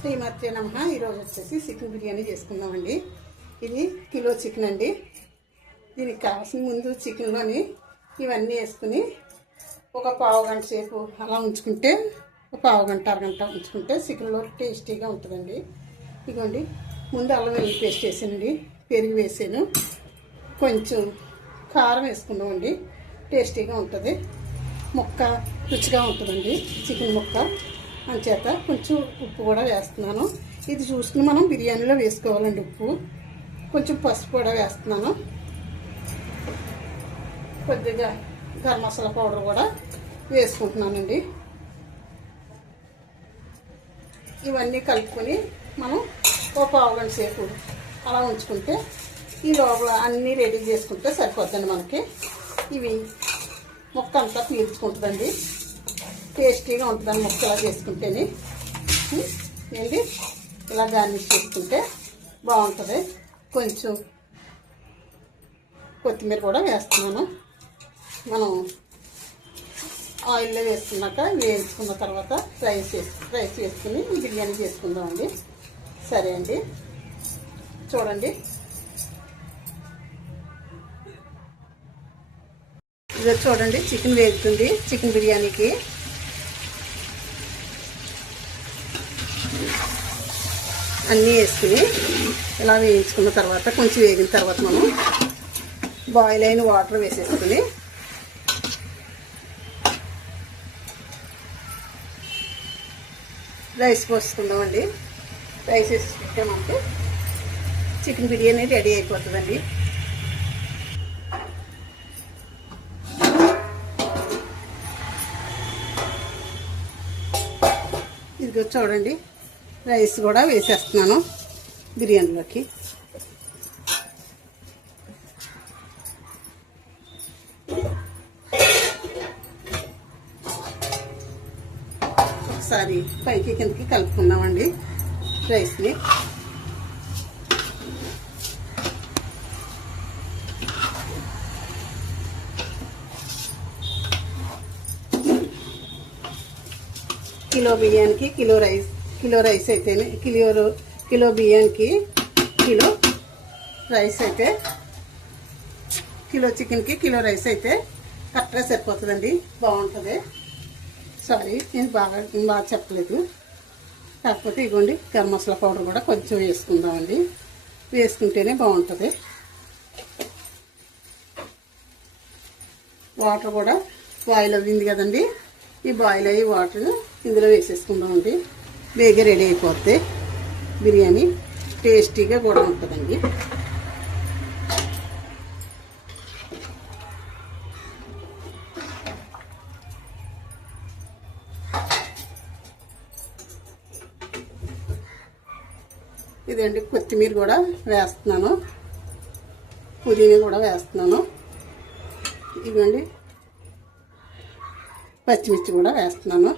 శ్రీమతి నమః. ఈరోజు వచ్చేసి చికెన్ బిర్యానీ చేసుకుందామండి. ఇది కిలో చికెన్ అండి. దీనికి కావాల్సిన ముందు చికెన్లోని ఇవన్నీ వేసుకుని ఒక పావు గంట సేపు అలా ఉంచుకుంటే, ఒక పావు గంట అరగంట ఉంచుకుంటే చికెన్లో టేస్టీగా ఉంటుందండి. ఇదిగోండి, ముందు అల్లం వెల్లుల్లి పేస్ట్ వేసానండి, పెరుగు వేసాను, కొంచెం కారం వేసుకుందామండి. టేస్టీగా ఉంటుంది, ముక్క రుచిగా ఉంటుందండి చికెన్ ముక్క. అంచేత కొంచెం ఉప్పు కూడా వేస్తున్నాను. ఇది చూసుకుని మనం బిర్యానీలో వేసుకోవాలండి. ఉప్పు, కొంచెం పసుపు కూడా వేస్తున్నాను. కొద్దిగా గరం మసాలా పౌడర్ కూడా వేసుకుంటున్నానండి. ఇవన్నీ కలుపుకొని మనం ఒక పావు గంట సేపు అలా ఉంచుకుంటే ఈ లోపల అన్నీ రెడీ చేసుకుంటే సరిపోద్దండి మనకి. ఇవి ముక్క అంతా పీల్చుకుంటుందండి, టేస్టీగా ఉంటుందండి ముక్క ఇలా చేసుకుంటేనే. ఏంటి ఇలా గార్నిష్ చేసుకుంటే బాగుంటుంది. కొంచెం కొత్తిమీర కూడా వేస్తున్నాను. మనం ఆయిల్లో వేసుకున్నాక వేయించుకున్న తర్వాత రైస్ వేసుకుని బిర్యానీ చేసుకుందామండి. సరే అండి, చూడండి. ఇది చూడండి, చికెన్ వేగుతుంది. చికెన్ బిర్యానీకి అన్నీ వేసుకుని ఇలా వేయించుకున్న తర్వాత కొంచెం వేగిన తర్వాత మనం బాయిల్ అయిన వాటర్ వేసేసుకుని రైస్ పోసుకుందామండి. రైస్ వేసుకుంటే మనకి చికెన్ బిర్యానీ రెడీ అయిపోతుందండి. ఇదిగో చూడండి, రైస్ కూడా వేసేస్తున్నాను బిర్యానీలోకి. ఒకసారి పైకి కిందకి కలుపుకున్నామండి రైస్ని. కిలో బియ్యానికి కిలో రైస్ అయితేనే కిలో బియ్యానికి కిలో రైస్ అయితే, కిలో చికెన్కి కిలో రైస్ అయితే కరెక్ట్గా సరిపోతుందండి, బాగుంటుంది. సారీ, నేను బాగా చెప్పలేదు. కాకపోతే ఇవ్వండి, గరం మసాలా పౌడర్ కూడా కొంచెం వేసుకుందామండి. వేసుకుంటేనే బాగుంటుంది. వాటర్ కూడా బాయిల్ అవ్వింది కదండి. ఈ బాయిల్ అయ్యి వాటర్ ఇందులో వేసేసుకుందామండి. బేగా రెడీ అయిపోతే బిర్యానీ టేస్టీగా కూడా ఉంటుందండి. ఇదండి, కొత్తిమీర కూడా వేస్తున్నాను, పుదీనా కూడా వేస్తున్నాను. ఇవ్వండి, పచ్చిమిర్చి కూడా వేస్తున్నాను.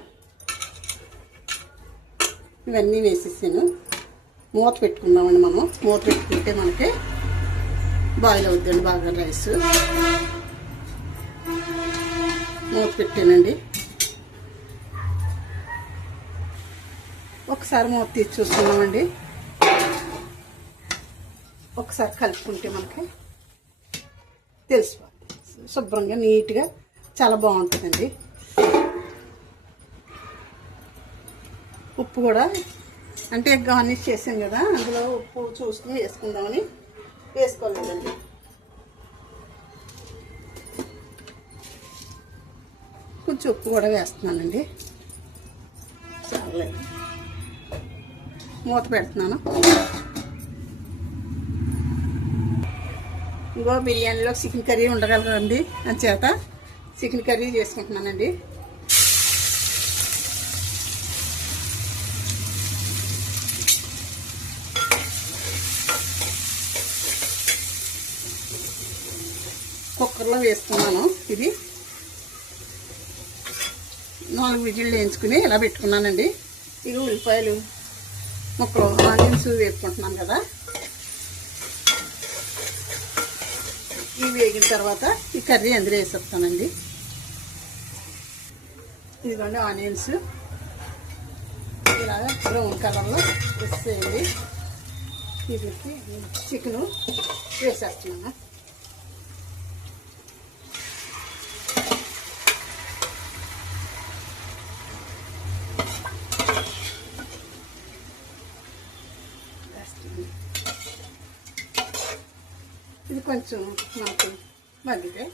ఇవన్నీ వేసేసాను. మూత పెట్టుకుందామండి. మనం మూత పెట్టుకుంటే మనకి బాయిల్ అవుద్దండి బాగా రైస్. మూత పెట్టానండి. ఒకసారి మూత తీసి చూసుకున్నామండి. ఒకసారి కలుపుకుంటే మనకి తెలిసిపోతుంది. శుభ్రంగా నీట్గా చాలా బాగుంటుందండి. ఉప్పు కూడా అంటే గార్నిష్ చేసాం కదా, అందులో ఉప్పు చూసుకుని వేసుకుందామని వేసుకోలేదండి. కొంచెం ఉప్పు కూడా వేస్తున్నానండి. చాలేదు, మూత పెడుతున్నాను. ఇంకో బిర్యానీలో చికెన్ కర్రీ ఉండగలరండి, అంచేత చికెన్ కర్రీ చేసుకుంటున్నానండి. కుక్కర్లో వేసుకున్నాను. ఇది 4 విజిల్లు వేయించుకుని ఇలా పెట్టుకున్నానండి. ఇవి ఉల్లిపాయలు ముక్కలు ఆనియన్స్ వేపుకుంటున్నాను కదా. ఇవి వేగిన తర్వాత ఈ కర్రీ అందులో వేసేస్తానండి. ఇదిగోండి ఆనియన్స్ ఇలాగా బ్రౌన్ కలర్లో వేసేయండి. వీటికి చికెను వేసేస్తున్నాను. ఇది కొంచెం మనకు మగ్గితే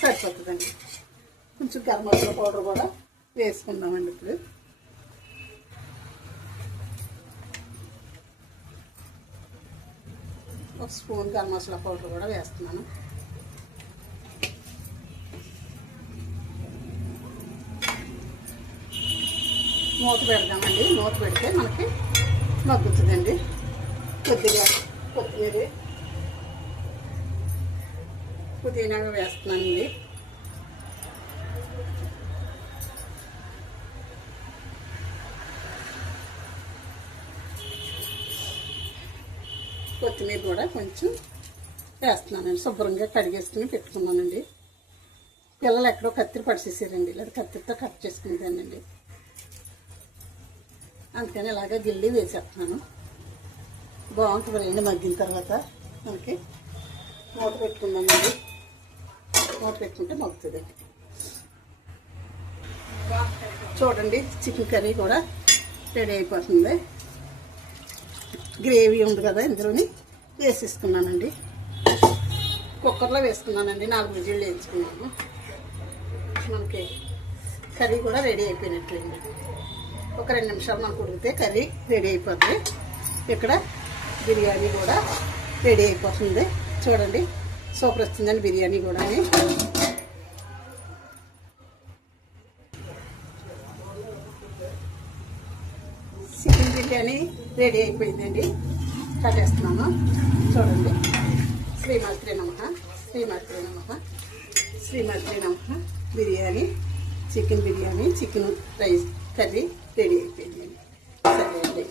సరిపోతుందండి. కొంచెం గరం మసాలా పౌడర్ కూడా వేసుకుందామండి. ఇప్పుడు ఒక స్పూన్ గరం మసాలా పౌడర్ కూడా వేస్తున్నాను. మూత పెడదామండి. మూత పెడితే మనకి మగ్గుతుందండి. కొద్దిగా కొత్తిమీర పుదీనా వేస్తున్నానండి. కొత్తిమీర కూడా కొంచెం వేస్తున్నానండి. శుభ్రంగా కడిగేసుకుని పెట్టుకున్నానండి. పిల్లలు ఎక్కడో కత్తిరి పడిచేసారండి, లేదా కత్తిరితో కట్ చేసుకుంటానండి. అందుకని ఇలాగ గిల్లి వేసేస్తున్నాను. బాగుంటుంది రెండు మగ్గిన తర్వాత మనకి. మూత పెట్టుకుందామండి. మూత పెట్టుకుంటే మగ్గుతుందండి. చూడండి, చికెన్ కర్రీ కూడా రెడీ అయిపోతుంది. గ్రేవీ ఉంది కదా, ఇందులోని వేసేసుకున్నానండి. కుక్కర్లో వేసుకున్నానండి. 4 విజిల్లు వేయించుకున్నాను. మనకి కర్రీ కూడా రెడీ అయిపోయినట్లండి. ఒక 2 నిమిషాలు మనకు ఉడికితే కర్రీ రెడీ అయిపోతుంది. ఇక్కడ బిర్యానీ కూడా రెడీ అయిపోతుంది. చూడండి, సూపర్ వచ్చిందండి బిర్యానీ కూడా. చికెన్ బిర్యానీ రెడీ అయిపోయిందండి. కట్టేస్తున్నాను. చూడండి. శ్రీమాత్రే నమః, శ్రీమాత్రే నమః, శ్రీమాత్రే నమః. Biryani, chicken biryani, chicken rice curry ready అయిపోయిందండి. సరే అండి.